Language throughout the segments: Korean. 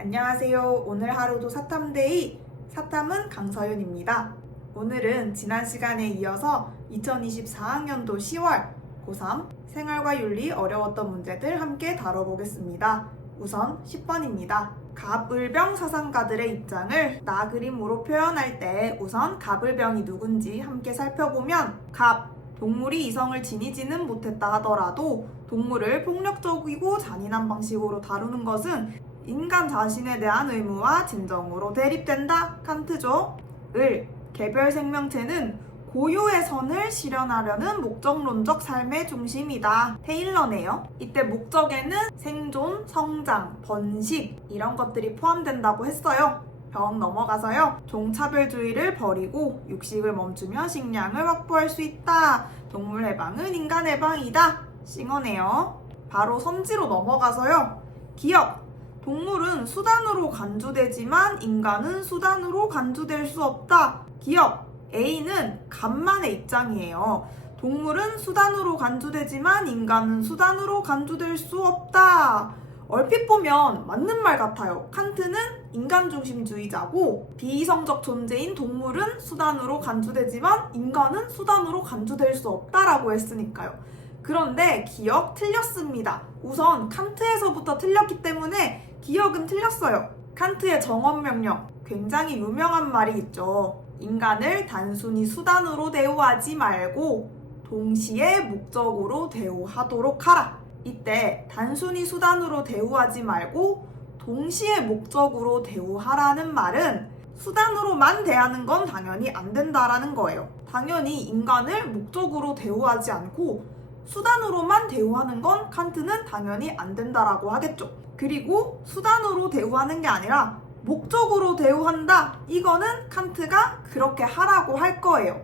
안녕하세요. 오늘 하루도 사탐데이, 사탐은 강서윤입니다. 오늘은 지난 시간에 이어서 2024학년도 10월 고3 생활과 윤리 어려웠던 문제들 함께 다뤄보겠습니다. 우선 10번입니다. 갑을병 사상가들의 입장을 나 그림으로 표현할 때 우선 갑을병이 누군지 함께 살펴보면 갑, 동물이 이성을 지니지는 못했다 하더라도 동물을 폭력적이고 잔인한 방식으로 다루는 것은 인간 자신에 대한 의무와 진정으로 대립된다. 칸트죠. 을, 개별 생명체는 고유의 선을 실현하려는 목적론적 삶의 중심이다. 테일러네요. 이때 목적에는 생존, 성장, 번식 이런 것들이 포함된다고 했어요. 병 넘어가서요. 종차별주의를 버리고 육식을 멈추며 식량을 확보할 수 있다. 동물 해방은 인간 해방이다. 싱어네요. 바로 선지로 넘어가서요. 기억. 동물은 수단으로 간주되지만 인간은 수단으로 간주될 수 없다. 기억. A는 갑만의 입장이에요. 동물은 수단으로 간주되지만 인간은 수단으로 간주될 수 없다. 얼핏 보면 맞는 말 같아요. 칸트는 인간중심주의자고 비이성적 존재인 동물은 수단으로 간주되지만 인간은 수단으로 간주될 수 없다라고 했으니까요. 그런데 기억 틀렸습니다. 우선 칸트에서부터 틀렸기 때문에 기억은 틀렸어요. 칸트의 정언명령, 굉장히 유명한 말이 있죠. 인간을 단순히 수단으로 대우하지 말고 동시에 목적으로 대우하도록 하라. 이때 단순히 수단으로 대우하지 말고 동시에 목적으로 대우하라는 말은 수단으로만 대하는 건 당연히 안 된다라는 거예요. 당연히 인간을 목적으로 대우하지 않고 수단으로만 대우하는 건 칸트는 당연히 안 된다라고 하겠죠. 그리고 수단으로 대우하는 게 아니라 목적으로 대우한다. 이거는 칸트가 그렇게 하라고 할 거예요.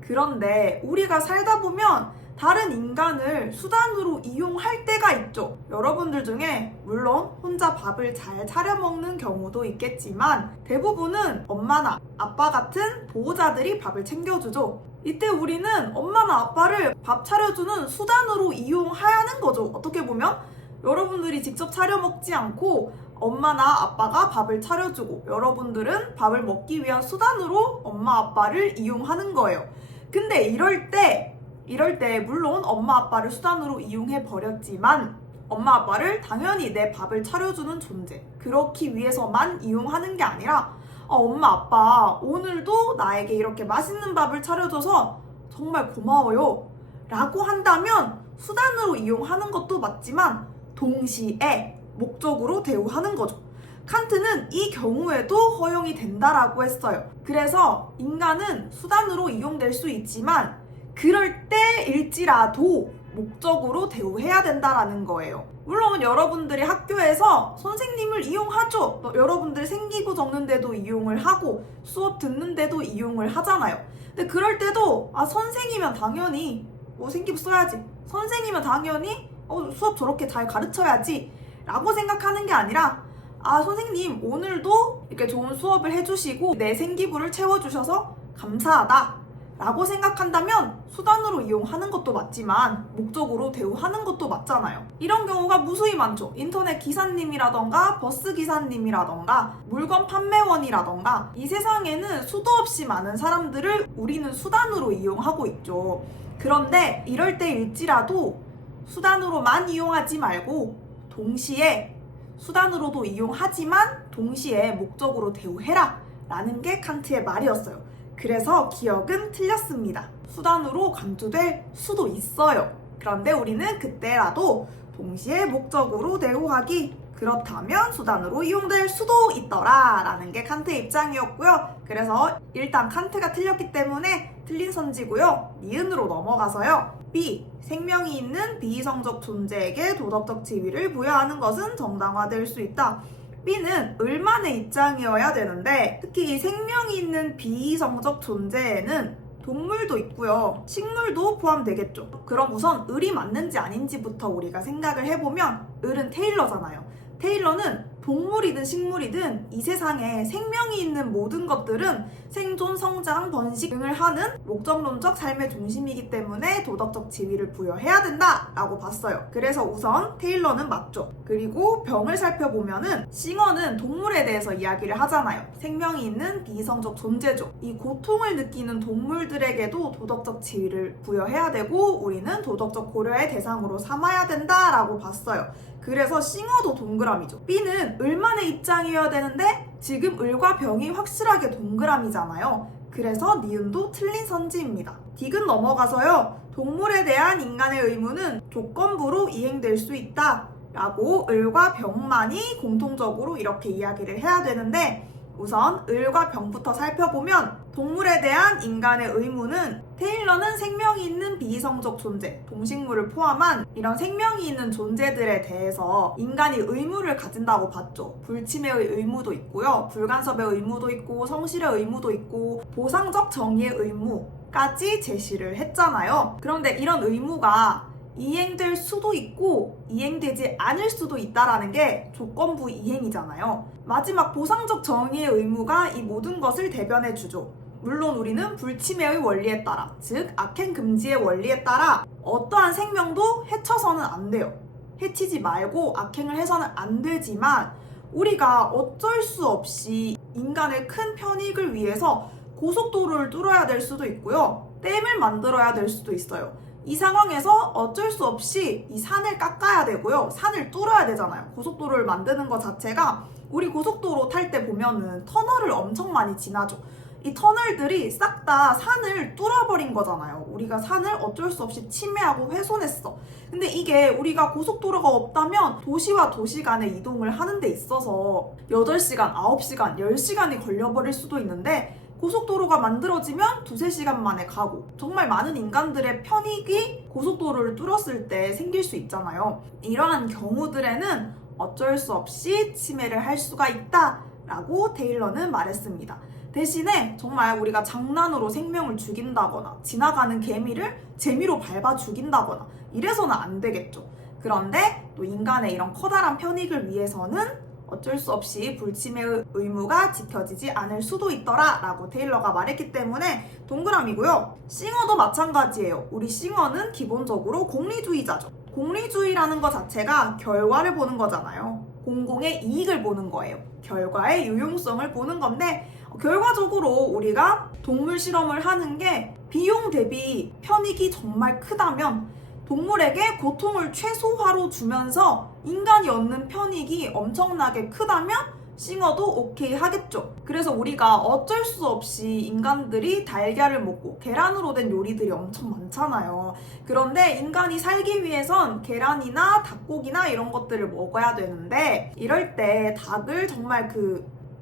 그런데 우리가 살다 보면 다른 인간을 수단으로 이용할 때가 있죠. 여러분들 중에 물론 혼자 밥을 잘 차려 먹는 경우도 있겠지만 대부분은 엄마나 아빠 같은 보호자들이 밥을 챙겨주죠. 이때 우리는 엄마나 아빠를 밥 차려주는 수단으로 이용하는 거죠. 어떻게 보면 여러분들이 직접 차려 먹지 않고 엄마나 아빠가 밥을 차려주고 여러분들은 밥을 먹기 위한 수단으로 엄마 아빠를 이용하는 거예요. 근데 이럴 때 물론 엄마 아빠를 수단으로 이용해 버렸지만 엄마 아빠를 당연히 내 밥을 차려주는 존재, 그렇기 위해서만 이용하는 게 아니라 엄마 아빠 오늘도 나에게 이렇게 맛있는 밥을 차려줘서 정말 고마워요 라고 한다면 수단으로 이용하는 것도 맞지만 동시에 목적으로 대우하는 거죠. 칸트는 이 경우에도 허용이 된다라고 했어요. 그래서 인간은 수단으로 이용될 수 있지만 그럴 때일지라도 목적으로 대우해야 된다라는 거예요. 물론 여러분들이 학교에서 선생님을 이용하죠. 여러분들 생기부 적는데도 이용을 하고 수업 듣는데도 이용을 하잖아요. 근데 그럴 때도 선생이면 당연히 생기부 써야지. 선생이면 당연히 수업 저렇게 잘 가르쳐야지 라고 생각하는 게 아니라 선생님 오늘도 이렇게 좋은 수업을 해주시고 내 생기부를 채워주셔서 감사하다 라고 생각한다면 수단으로 이용하는 것도 맞지만 목적으로 대우하는 것도 맞잖아요. 이런 경우가 무수히 많죠. 인터넷 기사님이라던가 버스 기사님이라던가 물건 판매원이라던가 이 세상에는 수도 없이 많은 사람들을 우리는 수단으로 이용하고 있죠. 그런데 이럴 때일지라도 수단으로만 이용하지 말고 동시에 수단으로도 이용하지만 동시에 목적으로 대우해라 라는 게 칸트의 말이었어요. 그래서 기억은 틀렸습니다. 수단으로 간주될 수도 있어요. 그런데 우리는 그때라도 동시에 목적으로 대우하기, 그렇다면 수단으로 이용될 수도 있더라 라는 게 칸트의 입장이었고요. 그래서 일단 칸트가 틀렸기 때문에 틀린 선지고요. 니은으로 넘어가서요. B. 생명이 있는 비이성적 존재에게 도덕적 지위를 부여하는 것은 정당화될 수 있다. B는 을만의 입장이어야 되는데 특히 이 생명이 있는 비이성적 존재에는 동물도 있고요. 식물도 포함되겠죠. 그럼 우선 을이 맞는지 아닌지부터 우리가 생각을 해보면 을은 테일러잖아요. 테일러는 동물이든 식물이든 이 세상에 생명이 있는 모든 것들은 생존, 성장, 번식 등을 하는 목적론적 삶의 중심이기 때문에 도덕적 지위를 부여해야 된다라고 봤어요. 그래서 우선 테일러는 맞죠. 그리고 병을 살펴보면은 싱어는 동물에 대해서 이야기를 하잖아요. 생명이 있는 비이성적 존재죠. 이 고통을 느끼는 동물들에게도 도덕적 지위를 부여해야 되고 우리는 도덕적 고려의 대상으로 삼아야 된다라고 봤어요. 그래서 싱어도 동그라미죠. B는 을만의 입장이어야 되는데 지금 을과 병이 확실하게 동그라미잖아요. 그래서 니은도 틀린 선지입니다. D은 넘어가서요. 동물에 대한 인간의 의무는 조건부로 이행될 수 있다 라고 을과 병만이 공통적으로 이렇게 이야기를 해야 되는데 우선 을과 병부터 살펴보면 동물에 대한 인간의 의무는 테일러는 생명이 있는 비이성적 존재, 동식물을 포함한 이런 생명이 있는 존재들에 대해서 인간이 의무를 가진다고 봤죠. 불침해의 의무도 있고요. 불간섭의 의무도 있고 성실의 의무도 있고 보상적 정의의 의무까지 제시를 했잖아요. 그런데 이런 의무가 이행될 수도 있고 이행되지 않을 수도 있다라는 게 조건부 이행이잖아요. 마지막 보상적 정의의 의무가 이 모든 것을 대변해주죠. 물론 우리는 불침해의 원리에 따라, 즉 악행 금지의 원리에 따라 어떠한 생명도 해쳐서는 안 돼요. 해치지 말고 악행을 해서는 안 되지만 우리가 어쩔 수 없이 인간의 큰 편익을 위해서 고속도로를 뚫어야 될 수도 있고요. 댐을 만들어야 될 수도 있어요. 이 상황에서 어쩔 수 없이 이 산을 깎아야 되고요. 산을 뚫어야 되잖아요. 고속도로를 만드는 것 자체가 우리 고속도로 탈 때 보면은 터널을 엄청 많이 지나죠. 이 터널들이 싹 다 산을 뚫어버린 거잖아요. 우리가 산을 어쩔 수 없이 침해하고 훼손했어. 근데 이게 우리가 고속도로가 없다면 도시와 도시 간의 이동을 하는 데 있어서 8시간, 9시간, 10시간이 걸려버릴 수도 있는데 고속도로가 만들어지면 2-3시간 만에 가고 정말 많은 인간들의 편익이 고속도로를 뚫었을 때 생길 수 있잖아요. 이러한 경우들에는 어쩔 수 없이 침해를 할 수가 있다라고 테일러는 말했습니다. 대신에 정말 우리가 장난으로 생명을 죽인다거나 지나가는 개미를 재미로 밟아 죽인다거나 이래서는 안 되겠죠. 그런데 또 인간의 이런 커다란 편익을 위해서는 어쩔 수 없이 불침해의 의무가 지켜지지 않을 수도 있더라 라고 테일러가 말했기 때문에 동그라미고요. 싱어도 마찬가지예요. 우리 싱어는 기본적으로 공리주의자죠. 공리주의라는 것 자체가 결과를 보는 거잖아요. 공공의 이익을 보는 거예요. 결과의 유용성을 보는 건데 결과적으로 우리가 동물 실험을 하는 게 비용 대비 편익이 정말 크다면 동물에게 고통을 최소화로 주면서 인간이 얻는 편익이 엄청나게 크다면 싱어도 오케이 하겠죠. 그래서 우리가 어쩔 수 없이 인간들이 달걀을 먹고 계란으로 된 요리들이 엄청 많잖아요. 그런데 인간이 살기 위해선 계란이나 닭고기나 이런 것들을 먹어야 되는데 이럴 때 닭을 정말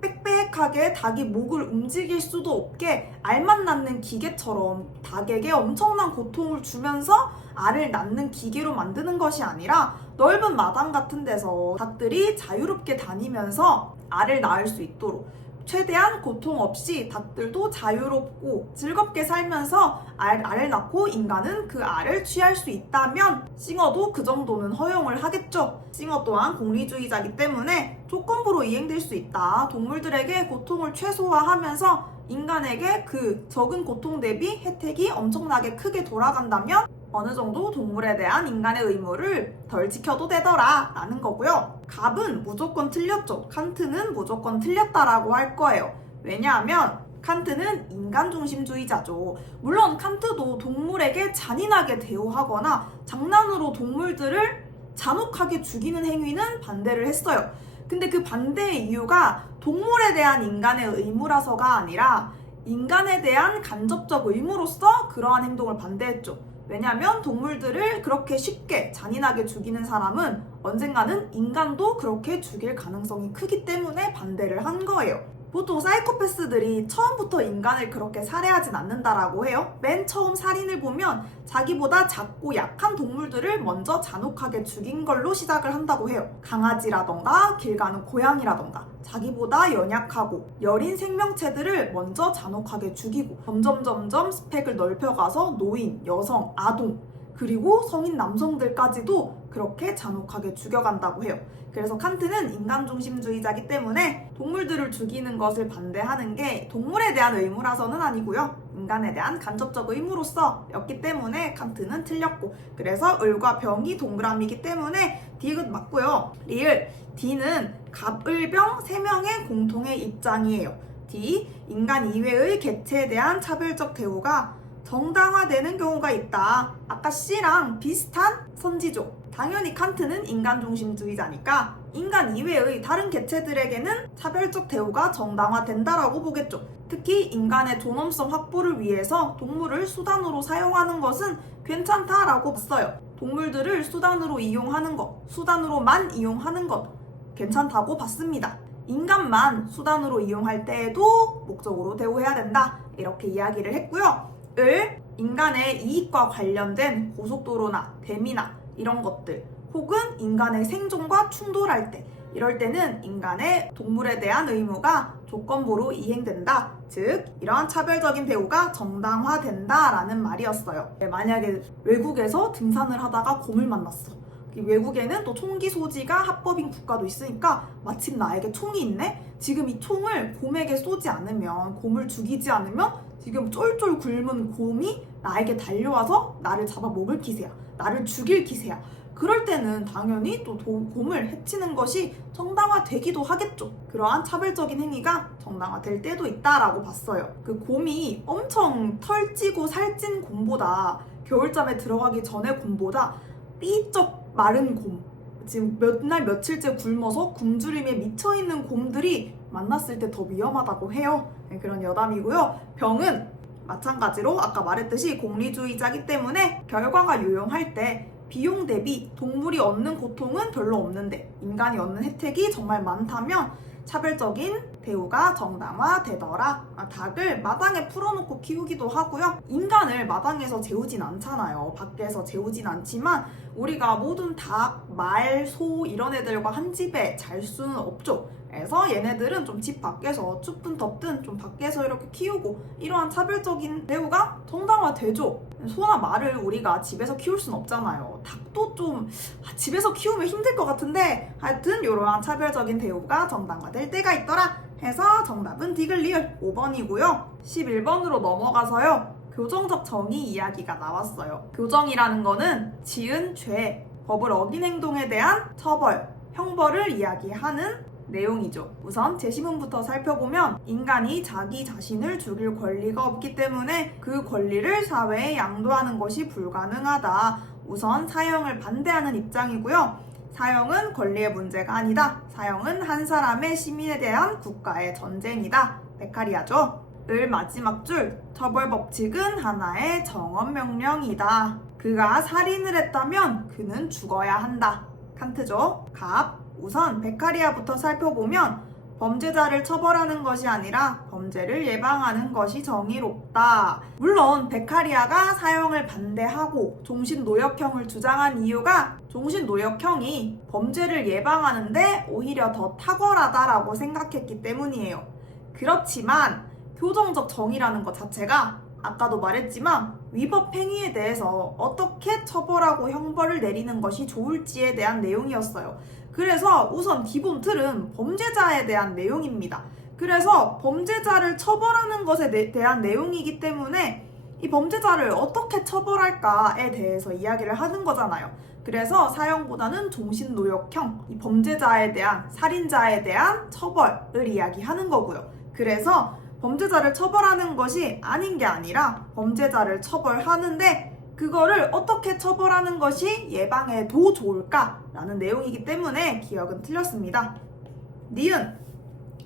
빽빽하게 닭이 목을 움직일 수도 없게 알만 낳는 기계처럼 닭에게 엄청난 고통을 주면서 알을 낳는 기계로 만드는 것이 아니라 넓은 마당 같은 데서 닭들이 자유롭게 다니면서 알을 낳을 수 있도록 최대한 고통 없이 닭들도 자유롭고 즐겁게 살면서 알을 낳고 인간은 그 알을 취할 수 있다면 싱어도 그 정도는 허용을 하겠죠. 싱어 또한 공리주의자이기 때문에 조건부로 이행될 수 있다. 동물들에게 고통을 최소화하면서 인간에게 그 적은 고통 대비 혜택이 엄청나게 크게 돌아간다면 어느 정도 동물에 대한 인간의 의무를 덜 지켜도 되더라 라는 거고요. 갑은 무조건 틀렸죠. 칸트는 무조건 틀렸다라고 할 거예요. 왜냐하면 칸트는 인간중심주의자죠. 물론 칸트도 동물에게 잔인하게 대우하거나 장난으로 동물들을 잔혹하게 죽이는 행위는 반대를 했어요. 근데 그 반대의 이유가 동물에 대한 인간의 의무라서가 아니라 인간에 대한 간접적 의무로서 그러한 행동을 반대했죠. 왜냐하면 동물들을 그렇게 쉽게 잔인하게 죽이는 사람은 언젠가는 인간도 그렇게 죽일 가능성이 크기 때문에 반대를 한 거예요. 보통 사이코패스들이 처음부터 인간을 그렇게 살해하진 않는다라고 해요. 맨 처음 살인을 보면 자기보다 작고 약한 동물들을 먼저 잔혹하게 죽인 걸로 시작을 한다고 해요. 강아지라던가 길 가는 고양이라던가 자기보다 연약하고 여린 생명체들을 먼저 잔혹하게 죽이고 점점 스펙을 넓혀가서 노인, 여성, 아동 그리고 성인 남성들까지도 그렇게 잔혹하게 죽여간다고 해요. 그래서 칸트는 인간중심주의자이기 때문에 동물들을 죽이는 것을 반대하는 게 동물에 대한 의무라서는 아니고요. 인간에 대한 간접적 의무로서였기 때문에 칸트는 틀렸고, 그래서 을과 병이 동그라미이기 때문에 디귿 맞고요. 리을, D는 갑을병 3명의 공통의 입장이에요. D, 인간 이외의 개체에 대한 차별적 대우가 정당화되는 경우가 있다. 아까 C랑 비슷한 선지죠. 당연히 칸트는 인간중심주의자니까 인간 이외의 다른 개체들에게는 차별적 대우가 정당화된다라고 보겠죠. 특히 인간의 존엄성 확보를 위해서 동물을 수단으로 사용하는 것은 괜찮다라고 봤어요. 동물들을 수단으로 이용하는 것, 수단으로만 이용하는 것 괜찮다고 봤습니다. 인간만 수단으로 이용할 때에도 목적으로 대우해야 된다. 이렇게 이야기를 했고요. 을, 인간의 이익과 관련된 고속도로나 댐이나 이런 것들, 혹은 인간의 생존과 충돌할 때, 이럴 때는 인간의 동물에 대한 의무가 조건부로 이행된다. 즉, 이러한 차별적인 대우가 정당화된다라는 말이었어요. 만약에 외국에서 등산을 하다가 곰을 만났어. 외국에는 또 총기 소지가 합법인 국가도 있으니까 마침 나에게 총이 있네? 지금 이 총을 곰에게 쏘지 않으면, 곰을 죽이지 않으면 지금 쫄쫄 굶은 곰이 나에게 달려와서 나를 잡아먹을 기세야. 나를 죽일 기세야. 그럴 때는 당연히 또 곰을 해치는 것이 정당화되기도 하겠죠. 그러한 차별적인 행위가 정당화될 때도 있다라고 봤어요. 그 곰이 엄청 털찌고 살찐 곰보다, 겨울잠에 들어가기 전에 곰보다 삐쩍 마른 곰, 지금 몇 날 며칠째 굶어서 굶주림에 미쳐있는 곰들이 만났을 때 더 위험하다고 해요. 네, 그런 여담이고요. 병은 마찬가지로 아까 말했듯이 공리주의자이기 때문에 결과가 유용할 때 비용 대비 동물이 얻는 고통은 별로 없는데 인간이 얻는 혜택이 정말 많다면 차별적인 대우가 정당화되더라. 닭을 마당에 풀어놓고 키우기도 하고요. 인간을 마당에서 재우진 않잖아요. 밖에서 재우진 않지만 우리가 모든 닭, 말, 소 이런 애들과 한 집에 잘 수는 없죠. 그래서 얘네들은 좀 집 밖에서 춥든 덥든 좀 밖에서 이렇게 키우고, 이러한 차별적인 대우가 정당화되죠. 소나 말을 우리가 집에서 키울 순 없잖아요. 닭도 좀 집에서 키우면 힘들 것 같은데, 하여튼 이러한 차별적인 대우가 정당화될 때가 있더라 해서 정답은 디귿리을 5번이고요. 11번으로 넘어가서요. 교정적 정의 이야기가 나왔어요. 교정이라는 거는 지은 죄, 법을 어긴 행동에 대한 처벌, 형벌을 이야기하는 내용이죠. 우선 제시문부터 살펴보면 인간이 자기 자신을 죽일 권리가 없기 때문에 그 권리를 사회에 양도하는 것이 불가능하다. 우선 사형을 반대하는 입장이고요. 사형은 권리의 문제가 아니다. 사형은 한 사람의 시민에 대한 국가의 전쟁이다. 베카리아죠. 을 마지막 줄, 처벌 법칙은 하나의 정언명령이다. 그가 살인을 했다면 그는 죽어야 한다. 칸트죠. 갑, 우선 베카리아부터 살펴보면 범죄자를 처벌하는 것이 아니라 범죄를 예방하는 것이 정의롭다. 물론 베카리아가 사형을 반대하고 종신노역형을 주장한 이유가 종신노역형이 범죄를 예방하는데 오히려 더 탁월하다라고 생각했기 때문이에요. 그렇지만 교정적 정의라는 것 자체가 아까도 말했지만 위법 행위에 대해서 어떻게 처벌하고 형벌을 내리는 것이 좋을지에 대한 내용이었어요. 그래서 우선 기본 틀은 범죄자에 대한 내용입니다. 그래서 범죄자를 처벌하는 것에 대한 내용이기 때문에 이 범죄자를 어떻게 처벌할까에 대해서 이야기를 하는 거잖아요. 그래서 사형보다는 종신노역형, 이 범죄자에 대한, 살인자에 대한 처벌을 이야기하는 거고요. 그래서 범죄자를 처벌하는 것이 아닌 게 아니라 범죄자를 처벌하는데 그거를 어떻게 처벌하는 것이 예방에도 좋을까라는 내용이기 때문에 기억은 틀렸습니다. 니은,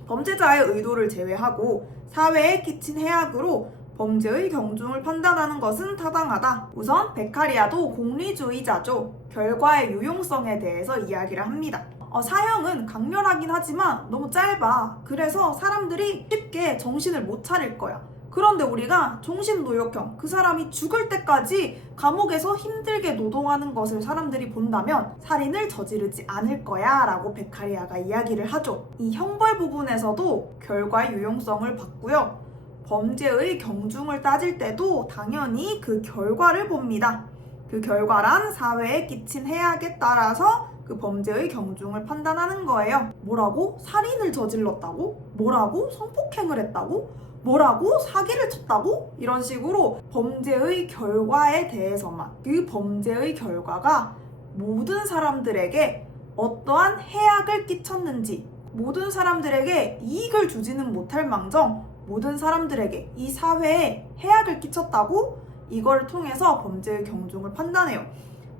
범죄자의 의도를 제외하고 사회에 끼친 해악으로 범죄의 경중을 판단하는 것은 타당하다. 우선 베카리아도 공리주의자죠. 결과의 유용성에 대해서 이야기를 합니다. 사형은 강렬하긴 하지만 너무 짧아. 그래서 사람들이 쉽게 정신을 못 차릴 거야. 그런데 우리가 종신노역형, 그 사람이 죽을 때까지 감옥에서 힘들게 노동하는 것을 사람들이 본다면 살인을 저지르지 않을 거야 라고 베카리아가 이야기를 하죠. 이 형벌 부분에서도 결과의 유용성을 봤고요. 범죄의 경중을 따질 때도 당연히 그 결과를 봅니다. 그 결과란 사회에 끼친 해악에 따라서 그 범죄의 경중을 판단하는 거예요. 뭐라고? 살인을 저질렀다고? 뭐라고? 성폭행을 했다고? 뭐라고? 사기를 쳤다고? 이런 식으로 범죄의 결과에 대해서만, 그 범죄의 결과가 모든 사람들에게 어떠한 해악을 끼쳤는지, 모든 사람들에게 이익을 주지는 못할 망정 모든 사람들에게 이 사회에 해악을 끼쳤다고 이걸 통해서 범죄의 경중을 판단해요.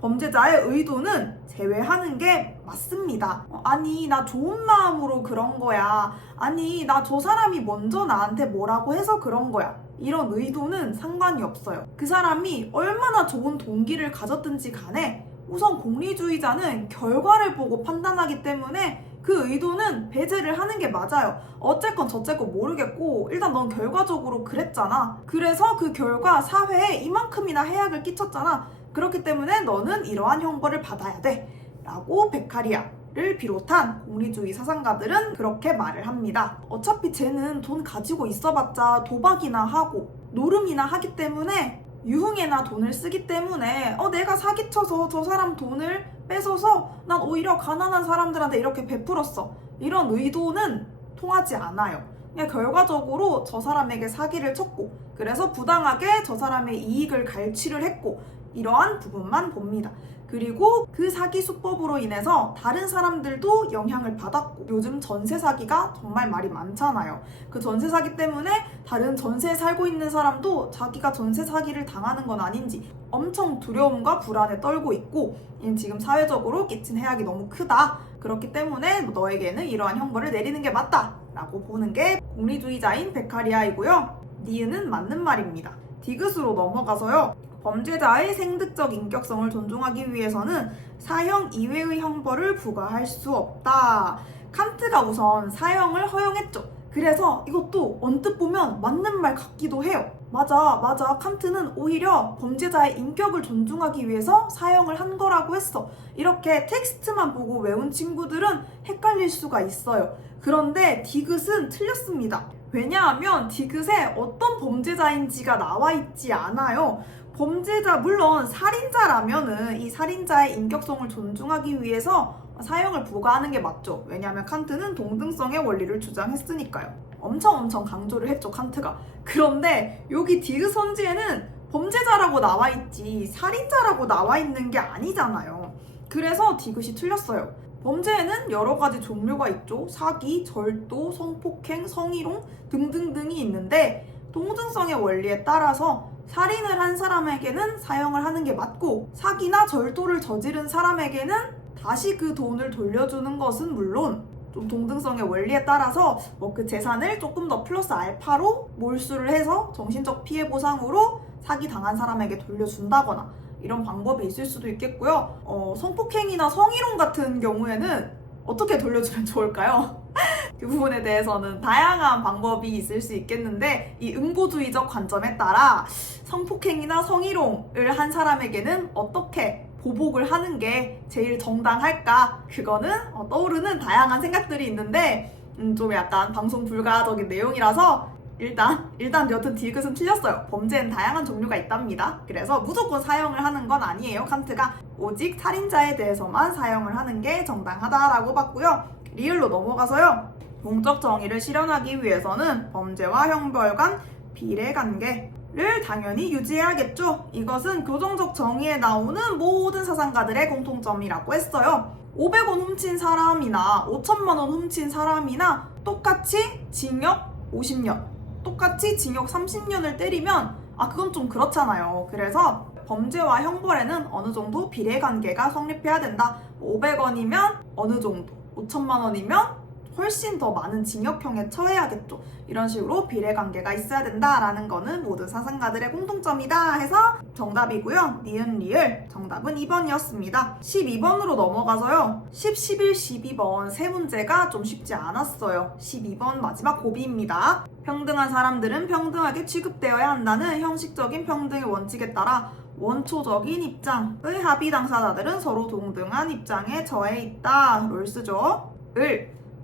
범죄자의 의도는 제외하는 게 맞습니다. 아니 나 좋은 마음으로 그런 거야. 아니 나 저 사람이 먼저 나한테 뭐라고 해서 그런 거야. 이런 의도는 상관이 없어요. 그 사람이 얼마나 좋은 동기를 가졌든지 간에 우선 공리주의자는 결과를 보고 판단하기 때문에 그 의도는 배제를 하는 게 맞아요. 어쨌건 저쨌건 모르겠고 일단 넌 결과적으로 그랬잖아. 그래서 그 결과 사회에 이만큼이나 해악을 끼쳤잖아. 그렇기 때문에 너는 이러한 형벌을 받아야 돼 라고 베카리아를 비롯한 공리주의 사상가들은 그렇게 말을 합니다. 어차피 쟤는 돈 가지고 있어봤자 도박이나 하고 노름이나 하기 때문에 유흥에나 돈을 쓰기 때문에 내가 사기쳐서 저 사람 돈을 뺏어서 난 오히려 가난한 사람들한테 이렇게 베풀었어. 이런 의도는 통하지 않아요. 그냥 결과적으로 저 사람에게 사기를 쳤고 그래서 부당하게 저 사람의 이익을 갈취를 했고 이러한 부분만 봅니다. 그리고 그 사기 수법으로 인해서 다른 사람들도 영향을 받았고 요즘 전세 사기가 정말 말이 많잖아요. 그 전세 사기 때문에 다른 전세에 살고 있는 사람도 자기가 전세 사기를 당하는 건 아닌지 엄청 두려움과 불안에 떨고 있고 지금 사회적으로 끼친 해악이 너무 크다. 그렇기 때문에 너에게는 이러한 형벌을 내리는 게 맞다 라고 보는 게 공리주의자인 베카리아이고요. 니은은 맞는 말입니다. 디귿으로 넘어가서요. 범죄자의 생득적 인격성을 존중하기 위해서는 사형 이외의 형벌을 부과할 수 없다. 칸트가 우선 사형을 허용했죠. 그래서 이것도 언뜻 보면 맞는 말 같기도 해요. 맞아. 칸트는 오히려 범죄자의 인격을 존중하기 위해서 사형을 한 거라고 했어. 이렇게 텍스트만 보고 외운 친구들은 헷갈릴 수가 있어요. 그런데 디귿은 틀렸습니다. 왜냐하면 디귿에 어떤 범죄자인지가 나와 있지 않아요. 범죄자, 물론 살인자라면은 이 살인자의 인격성을 존중하기 위해서 사형을 부과하는 게 맞죠. 왜냐하면 칸트는 동등성의 원리를 주장했으니까요. 엄청 강조를 했죠, 칸트가. 그런데 여기 디귿 선지에는 범죄자라고 나와 있지 살인자라고 나와 있는 게 아니잖아요. 그래서 디귿이 틀렸어요. 범죄에는 여러 가지 종류가 있죠. 사기, 절도, 성폭행, 성희롱 등등등이 있는데 동등성의 원리에 따라서 살인을 한 사람에게는 사형을 하는 게 맞고 사기나 절도를 저지른 사람에게는 다시 그 돈을 돌려주는 것은 물론 좀 동등성의 원리에 따라서 그 재산을 조금 더 플러스 알파로 몰수를 해서 정신적 피해 보상으로 사기 당한 사람에게 돌려준다거나 이런 방법이 있을 수도 있겠고요. 성폭행이나 성희롱 같은 경우에는 어떻게 돌려주면 좋을까요? 그 부분에 대해서는 다양한 방법이 있을 수 있겠는데 이 응보주의적 관점에 따라 성폭행이나 성희롱을 한 사람에게는 어떻게 보복을 하는 게 제일 정당할까? 그거는 떠오르는 다양한 생각들이 있는데 좀 약간 방송 불가적인 내용이라서 일단 여튼 디귿은 틀렸어요. 범죄는 다양한 종류가 있답니다. 그래서 무조건 사형을 하는 건 아니에요. 칸트가 오직 살인자에 대해서만 사형을 하는 게 정당하다라고 봤고요. 리을로 넘어가서요. 동적 정의를 실현하기 위해서는 범죄와 형벌 간 비례관계를 당연히 유지해야겠죠. 이것은 교정적 정의에 나오는 모든 사상가들의 공통점이라고 했어요. 500원 훔친 사람이나 5천만 원 훔친 사람이나 똑같이 징역 50년, 똑같이 징역 30년을 때리면 그건 좀 그렇잖아요. 그래서 범죄와 형벌에는 어느 정도 비례관계가 성립해야 된다. 500원이면 어느 정도, 5천만 원이면 훨씬 더 많은 징역형에 처해야겠죠. 이런 식으로 비례관계가 있어야 된다라는 거는 모든 사상가들의 공통점이다 해서 정답이고요. 니은 리을 정답은 2번이었습니다. 12번으로 넘어가서요. 10, 11, 12번 세 문제가 좀 쉽지 않았어요. 12번 마지막 고비입니다. 평등한 사람들은 평등하게 취급되어야 한다는 형식적인 평등의 원칙에 따라 원초적인 입장의 합의 당사자들은 서로 동등한 입장에 처해 있다. 롤스죠.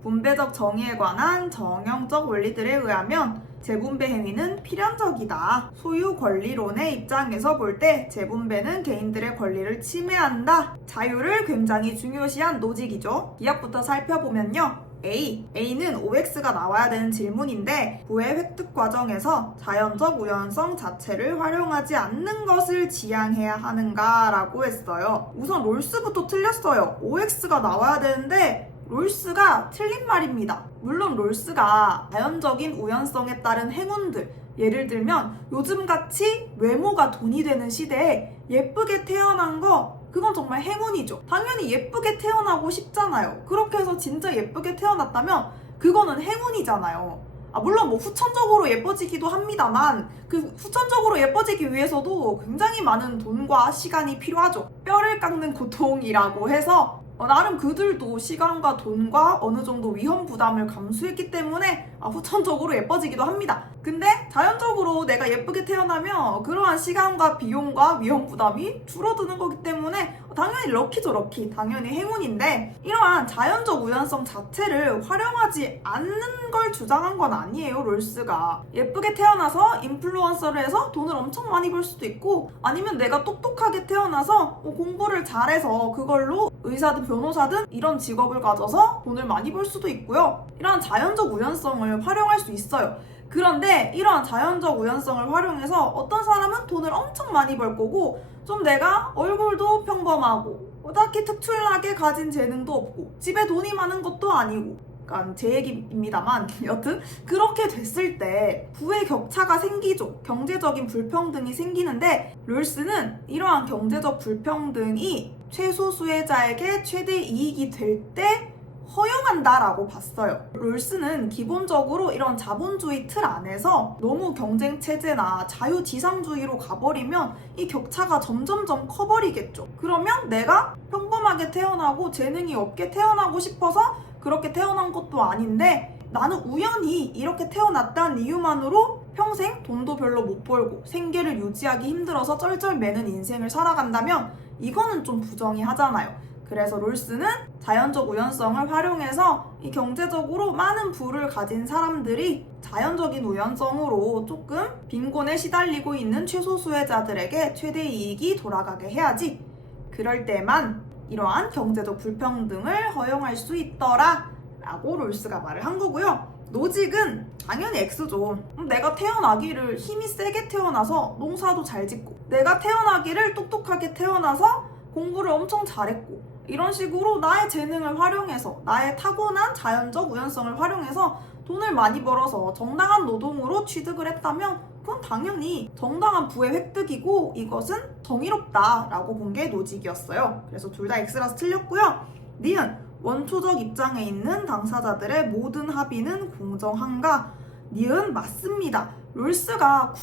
분배적 정의에 관한 정형적 원리들에 의하면 재분배 행위는 필연적이다. 소유 권리론의 입장에서 볼 때 재분배는 개인들의 권리를 침해한다. 자유를 굉장히 중요시한 노직이죠. 기억부터 살펴보면요. A는 OX가 나와야 되는 질문인데 부의 획득 과정에서 자연적 우연성 자체를 활용하지 않는 것을 지향해야 하는가 라고 했어요. 우선 롤스부터 틀렸어요. OX가 나와야 되는데 롤스가 틀린 말입니다. 물론 롤스가 자연적인 우연성에 따른 행운들, 예를 들면 요즘같이 외모가 돈이 되는 시대에 예쁘게 태어난 거 그건 정말 행운이죠. 당연히 예쁘게 태어나고 싶잖아요. 그렇게 해서 진짜 예쁘게 태어났다면 그거는 행운이잖아요. 물론 뭐 후천적으로 예뻐지기도 합니다만 그 후천적으로 예뻐지기 위해서도 굉장히 많은 돈과 시간이 필요하죠. 뼈를 깎는 고통이라고 해서 나름 그들도 시간과 돈과 어느 정도 위험 부담을 감수했기 때문에 후천적으로 예뻐지기도 합니다. 근데 자연적으로 내가 예쁘게 태어나면 그러한 시간과 비용과 위험 부담이 줄어드는 거기 때문에 당연히 럭키죠, 럭키. 당연히 행운인데 이러한 자연적 우연성 자체를 활용하지 않는 걸 주장한 건 아니에요, 롤스가. 예쁘게 태어나서 인플루언서를 해서 돈을 엄청 많이 벌 수도 있고 아니면 내가 똑똑하게 태어나서 공부를 잘해서 그걸로 의사든 변호사든 이런 직업을 가져서 돈을 많이 벌 수도 있고요. 이러한 자연적 우연성을 활용할 수 있어요. 그런데 이러한 자연적 우연성을 활용해서 어떤 사람은 돈을 엄청 많이 벌 거고 좀 내가 얼굴도 평범하고 딱히 특출나게 가진 재능도 없고 집에 돈이 많은 것도 아니고 약간 제 얘기입니다만 여튼 그렇게 됐을 때 부의 격차가 생기죠. 경제적인 불평등이 생기는데 롤스는 이러한 경제적 불평등이 최소 수혜자에게 최대 이익이 될 때 허용한다라고 봤어요. 롤스는 기본적으로 이런 자본주의 틀 안에서 너무 경쟁체제나 자유지상주의로 가버리면 이 격차가 점점점 커버리겠죠. 그러면 내가 평범하게 태어나고 재능이 없게 태어나고 싶어서 그렇게 태어난 것도 아닌데 나는 우연히 이렇게 태어났다는 이유만으로 평생 돈도 별로 못 벌고 생계를 유지하기 힘들어서 쩔쩔매는 인생을 살아간다면 이거는 좀 부정의하잖아요. 그래서 롤스는 자연적 우연성을 활용해서 이 경제적으로 많은 부를 가진 사람들이 자연적인 우연성으로 조금 빈곤에 시달리고 있는 최소 수혜자들에게 최대 이익이 돌아가게 해야지. 그럴 때만 이러한 경제적 불평등을 허용할 수 있더라 라고 롤스가 말을 한 거고요. 노직은 당연히 X죠. 내가 태어나기를 힘이 세게 태어나서 농사도 잘 짓고 내가 태어나기를 똑똑하게 태어나서 공부를 엄청 잘했고 이런 식으로 나의 재능을 활용해서 나의 타고난 자연적 우연성을 활용해서 돈을 많이 벌어서 정당한 노동으로 취득을 했다면 그건 당연히 정당한 부의 획득이고 이것은 정의롭다라고 본 게 노직이었어요. 그래서 둘 다 X라서 틀렸고요. 니은 원초적 입장에 있는 당사자들의 모든 합의는 공정한가? 니은 맞습니다. 롤스가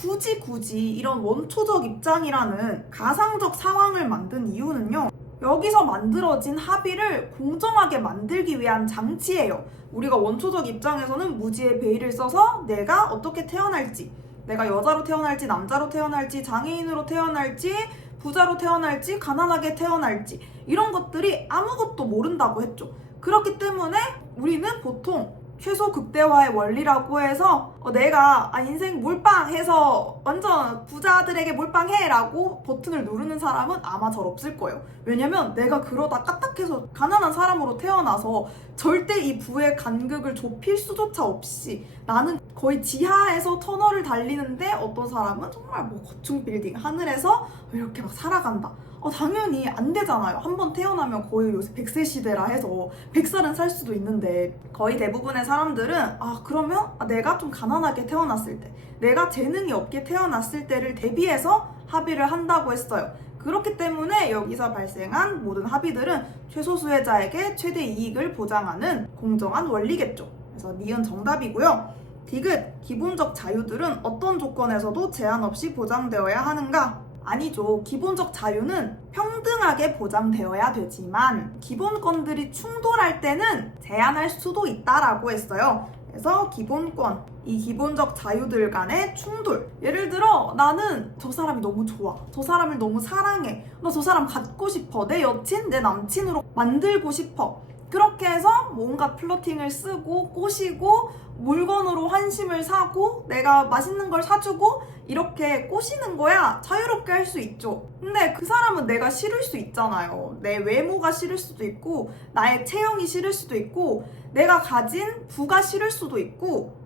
굳이 이런 원초적 입장이라는 가상적 상황을 만든 이유는요. 여기서 만들어진 합의를 공정하게 만들기 위한 장치예요. 우리가 원초적 입장에서는 무지의 베일을 써서 내가 어떻게 태어날지, 내가 여자로 태어날지 남자로 태어날지 장애인으로 태어날지 부자로 태어날지 가난하게 태어날지 이런 것들이 아무것도 모른다고 했죠. 그렇기 때문에 우리는 보통 최소 극대화의 원리라고 해서 내가 인생 몰빵 해서 완전 부자들에게 몰빵해 라고 버튼을 누르는 사람은 아마 잘 없을 거예요. 왜냐면 내가 그러다 까딱해서 가난한 사람으로 태어나서 절대 이 부의 간극을 좁힐 수조차 없이 나는 거의 지하에서 터널을 달리는데 어떤 사람은 정말 뭐 고층 빌딩 하늘에서 이렇게 막 살아간다. 당연히 안 되잖아요. 한번 태어나면 거의 요새 100세 시대라 해서 100살은 살 수도 있는데 거의 대부분의 사람들은 그러면 내가 좀 가난하게 태어났을 때 내가 재능이 없게 태어났을 때를 대비해서 합의를 한다고 했어요. 그렇기 때문에 여기서 발생한 모든 합의들은 최소 수혜자에게 최대 이익을 보장하는 공정한 원리겠죠. 그래서 니은 정답이고요. 디귿, 기본적 자유들은 어떤 조건에서도 제한 없이 보장되어야 하는가? 아니죠. 기본적 자유는 평등하게 보장되어야 되지만 기본권들이 충돌할 때는 제한할 수도 있다라고 했어요. 그래서 기본권, 이 기본적 자유들 간의 충돌. 예를 들어 나는 저 사람이 너무 좋아. 저 사람을 너무 사랑해. 나 저 사람 갖고 싶어. 내 여친, 내 남친으로 만들고 싶어. 그렇게 해서 뭔가 플러팅을 쓰고 꼬시고 물건으로 환심을 사고 내가 맛있는 걸 사주고 이렇게 꼬시는 거야 자유롭게 할 수 있죠. 근데 그 사람은 내가 싫을 수 있잖아요. 내 외모가 싫을 수도 있고 나의 체형이 싫을 수도 있고 내가 가진 부가 싫을 수도 있고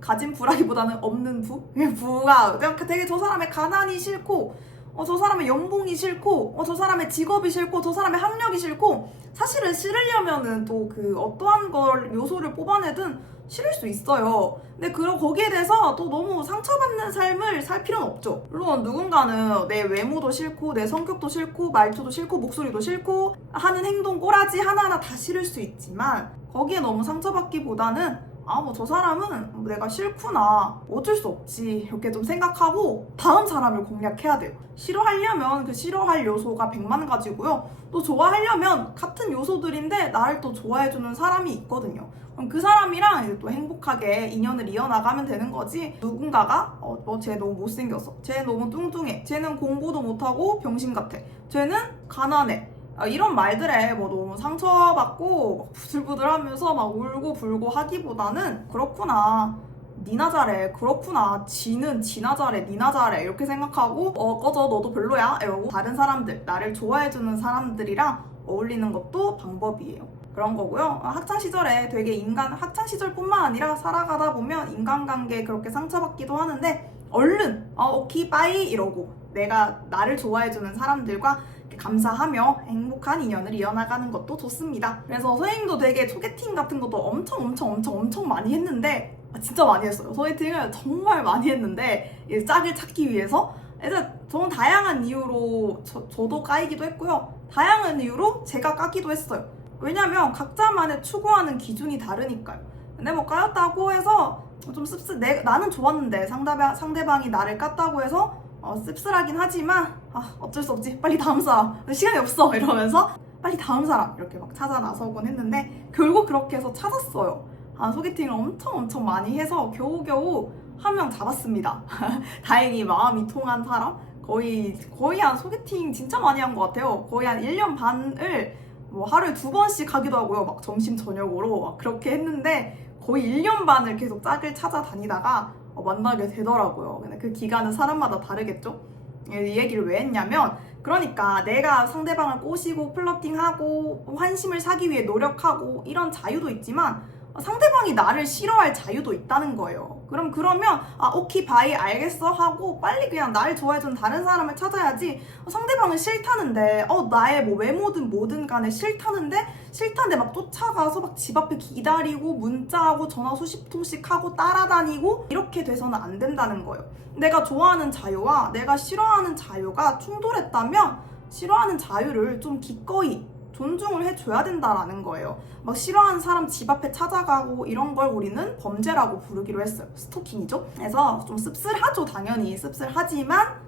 가진 부라기보다는 없는 부? 부가 되게 저 사람의 가난이 싫고 저 사람의 연봉이 싫고 저 사람의 직업이 싫고 저 사람의 학력이 싫고 사실은 싫으려면은 또 그 어떠한 걸 요소를 뽑아내든 싫을 수 있어요. 근데 거기에 대해서 또 너무 상처받는 삶을 살 필요는 없죠. 물론 누군가는 내 외모도 싫고 내 성격도 싫고 말투도 싫고 목소리도 싫고 하는 행동 꼬라지 하나하나 다 싫을 수 있지만 거기에 너무 상처받기보다는 뭐 저 사람은 내가 싫구나 어쩔 수 없지 이렇게 좀 생각하고 다음 사람을 공략해야 돼요. 싫어하려면 그 싫어할 요소가 100만 가지고요. 또 좋아하려면 같은 요소들인데 나를 또 좋아해주는 사람이 있거든요. 그럼 그 사람이랑 이제 또 행복하게 인연을 이어나가면 되는 거지. 누군가가 쟤 너무 못생겼어, 쟤 너무 뚱뚱해, 쟤는 공부도 못하고 병신 같아, 쟤는 가난해, 이런 말들에 너무 상처받고 막 부들부들하면서 막 울고 불고 하기보다는 그렇구나 니나 잘해, 그렇구나 지는 지나 잘해, 니나 잘해 이렇게 생각하고 꺼져 너도 별로야 이러고 다른 사람들, 나를 좋아해주는 사람들이랑 어울리는 것도 방법이에요. 그런 거고요. 학창시절에 되게 학창시절뿐만 아니라 살아가다 보면 인간관계에 그렇게 상처받기도 하는데 얼른 오케이 빠이 이러고 나를 좋아해주는 사람들과 감사하며 행복한 인연을 이어나가는 것도 좋습니다. 그래서 선생님도 되게 소개팅 같은 것도 엄청 많이 했는데 진짜 많이 했어요. 소개팅을 정말 많이 했는데 짝을 찾기 위해서 저는 다양한 이유로 저도 까이기도 했고요. 다양한 이유로 제가 까기도 했어요. 왜냐면 각자만의 추구하는 기준이 다르니까요. 근데 까였다고 해서 좀 나는 좋았는데 상대방이 나를 깠다고 해서 씁쓸하긴 하지만 어쩔 수 없지, 빨리 다음 사람, 시간이 없어 이러면서 빨리 다음 사람 이렇게 막 찾아 나서곤 했는데 결국 그렇게 해서 찾았어요. 소개팅을 엄청 많이 해서 겨우겨우 한 명 잡았습니다. 다행히 마음이 통한 사람. 거의 한 소개팅 진짜 많이 한 것 같아요. 거의 한 1년 반을 하루에 2번씩 하기도 하고요. 막 점심 저녁으로 막 그렇게 했는데 거의 1년 반을 계속 짝을 찾아다니다가 만나게 되더라고요. 근데 그 기간은 사람마다 다르겠죠? 이 얘기를 왜 했냐면 그러니까 내가 상대방을 꼬시고 플러팅하고 환심을 사기 위해 노력하고 이런 자유도 있지만 상대방이 나를 싫어할 자유도 있다는 거예요. 그러면 오케이 바이 알겠어 하고 빨리 그냥 나를 좋아해주는 다른 사람을 찾아야지. 상대방은 싫다는데 나의 외모든 뭐든 간에 싫다는데 막 쫓아가서 막 집 앞에 기다리고 문자하고 전화 수십 통씩 하고 따라다니고 이렇게 돼서는 안 된다는 거예요. 내가 좋아하는 자유와 내가 싫어하는 자유가 충돌했다면 싫어하는 자유를 좀 기꺼이 존중을 해줘야 된다라는 거예요. 막 싫어하는 사람 집 앞에 찾아가고 이런 걸 우리는 범죄라고 부르기로 했어요. 스토킹이죠. 그래서 좀 씁쓸하죠. 당연히 씁쓸하지만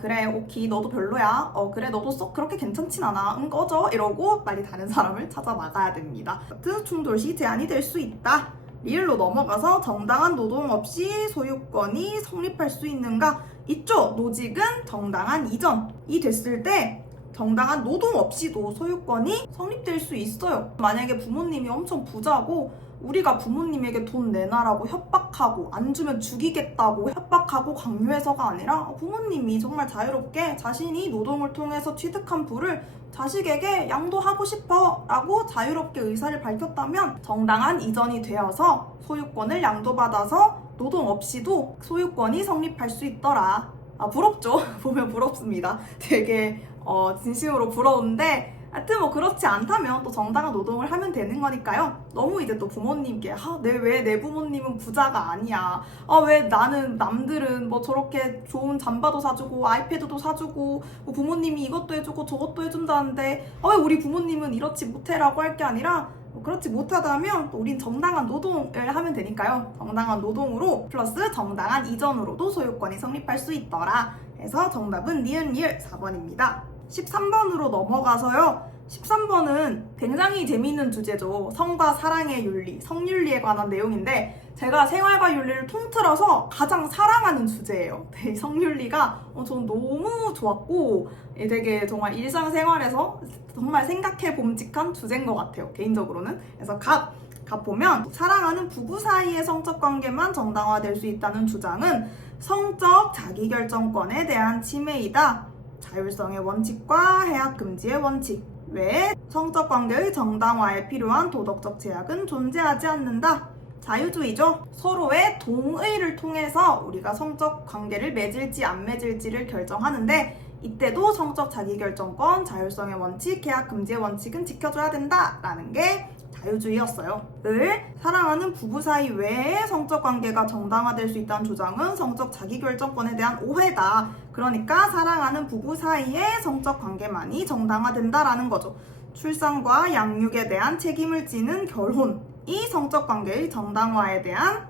그래 오케이 너도 별로야, 그래 너도 썩 그렇게 괜찮진 않아, 꺼져 이러고 빨리 다른 사람을 찾아 나가야 됩니다. 같은 충돌 시 제한이 될 수 있다. 리을로 넘어가서 정당한 노동 없이 소유권이 성립할 수 있는가? 있죠. 노직은 정당한 이전이 됐을 때 정당한 노동 없이도 소유권이 성립될 수 있어요. 만약에 부모님이 엄청 부자고 우리가 부모님에게 돈 내놔라고 협박하고 안 주면 죽이겠다고 협박하고 강요해서가 아니라 부모님이 정말 자유롭게 자신이 노동을 통해서 취득한 부를 자식에게 양도하고 싶어 라고 자유롭게 의사를 밝혔다면 정당한 이전이 되어서 소유권을 양도받아서 노동 없이도 소유권이 성립할 수 있더라. 부럽죠? 보면 부럽습니다. 되게 진심으로 부러운데 하여튼 그렇지 않다면 또 정당한 노동을 하면 되는 거니까요. 너무 이제 또 부모님께 왜 내 부모님은 부자가 아니야, 왜 남들은 저렇게 좋은 잠바도 사주고 아이패드도 사주고 부모님이 이것도 해주고 저것도 해준다는데 왜 우리 부모님은 이렇지 못해라고 할 게 아니라 그렇지 못하다면 또 우린 정당한 노동을 하면 되니까요. 정당한 노동으로 플러스 정당한 이전으로도 소유권이 성립할 수 있더라. 그래서 정답은 니은 리을 4번입니다. 13번으로 넘어가서요. 13번은 굉장히 재미있는 주제죠. 성과 사랑의 윤리, 성윤리에 관한 내용인데 제가 생활과 윤리를 통틀어서 가장 사랑하는 주제예요. 네, 성윤리가 전 너무 좋았고 되게 정말 일상생활에서 정말 생각해 봄직한 주제인 것 같아요. 개인적으로는. 그래서 갑 보면 사랑하는 부부 사이의 성적 관계만 정당화될 수 있다는 주장은 성적 자기결정권에 대한 침해이다. 자율성의 원칙과 해악 금지의 원칙 외에 성적 관계의 정당화에 필요한 도덕적 제약은 존재하지 않는다. 자유주의죠. 서로의 동의를 통해서 우리가 성적 관계를 맺을지 안 맺을지를 결정하는데 이때도 성적 자기결정권, 자율성의 원칙, 해악 금지의 원칙은 지켜줘야 된다라는 게 자유주의였어요. 을 사랑하는 부부 사이 외에 성적 관계가 정당화될 수 있다는 주장은 성적 자기결정권에 대한 오해다. 그러니까 사랑하는 부부 사이의 성적 관계만이 정당화된다라는 거죠. 출산과 양육에 대한 책임을 지는 결혼이 성적 관계의 정당화에 대한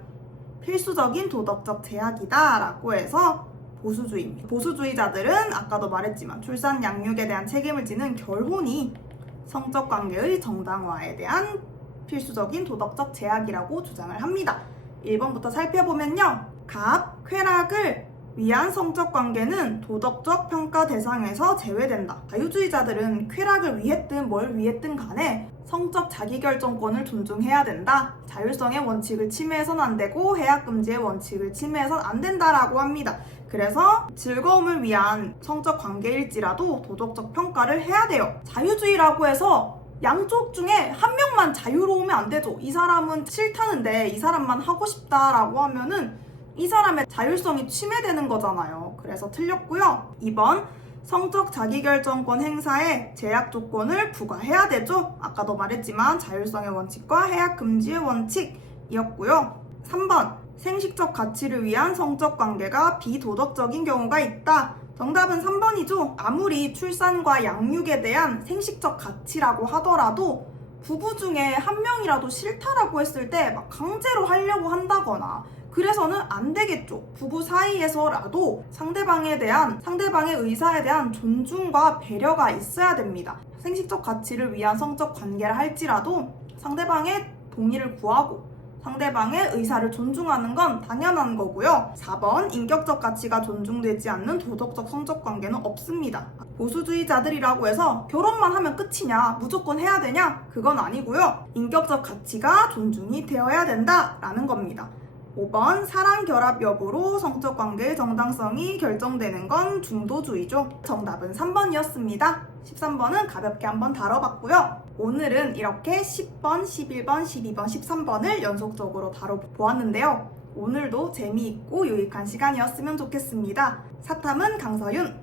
필수적인 도덕적 제약이다 라고 해서 보수주의입니다. 보수주의자들은 아까도 말했지만 출산 양육에 대한 책임을 지는 결혼이 성적 관계의 정당화에 대한 필수적인 도덕적 제약이라고 주장을 합니다. 1번부터 살펴보면요. 갑, 쾌락을 위한 성적 관계는 도덕적 평가 대상에서 제외된다. 자유주의자들은 쾌락을 위했든 뭘 위했든 간에 성적 자기결정권을 존중해야 된다. 자율성의 원칙을 침해해서는 안 되고 해악 금지의 원칙을 침해해서는 안 된다라고 합니다. 그래서 즐거움을 위한 성적 관계일지라도 도덕적 평가를 해야 돼요. 자유주의라고 해서 양쪽 중에 한 명만 자유로우면 안 되죠. 이 사람은 싫다는데 이 사람만 하고 싶다라고 하면은 이 사람의 자율성이 침해되는 거잖아요. 그래서 틀렸고요. 2번 성적 자기결정권 행사에 제약 조건을 부과해야 되죠. 아까도 말했지만 자율성의 원칙과 해악 금지의 원칙이었고요. 3번 생식적 가치를 위한 성적 관계가 비도덕적인 경우가 있다. 정답은 3번이죠. 아무리 출산과 양육에 대한 생식적 가치라고 하더라도 부부 중에 한 명이라도 싫다라고 했을 때 막 강제로 하려고 한다거나 그래서는 안 되겠죠. 부부 사이에서라도 상대방의 의사에 대한 존중과 배려가 있어야 됩니다. 생식적 가치를 위한 성적 관계를 할지라도 상대방의 동의를 구하고 상대방의 의사를 존중하는 건 당연한 거고요. 4번 인격적 가치가 존중되지 않는 도덕적 성적 관계는 없습니다. 보수주의자들이라고 해서 결혼만 하면 끝이냐, 무조건 해야 되냐? 그건 아니고요. 인격적 가치가 존중이 되어야 된다라는 겁니다. 5번 사랑 결합 여부로 성적 관계의 정당성이 결정되는 건 중도주의죠. 정답은 3번이었습니다. 13번은 가볍게 한번 다뤄봤고요. 오늘은 이렇게 10번, 11번, 12번, 13번을 연속적으로 다뤄보았는데요. 오늘도 재미있고 유익한 시간이었으면 좋겠습니다. 사탐은 강서윤,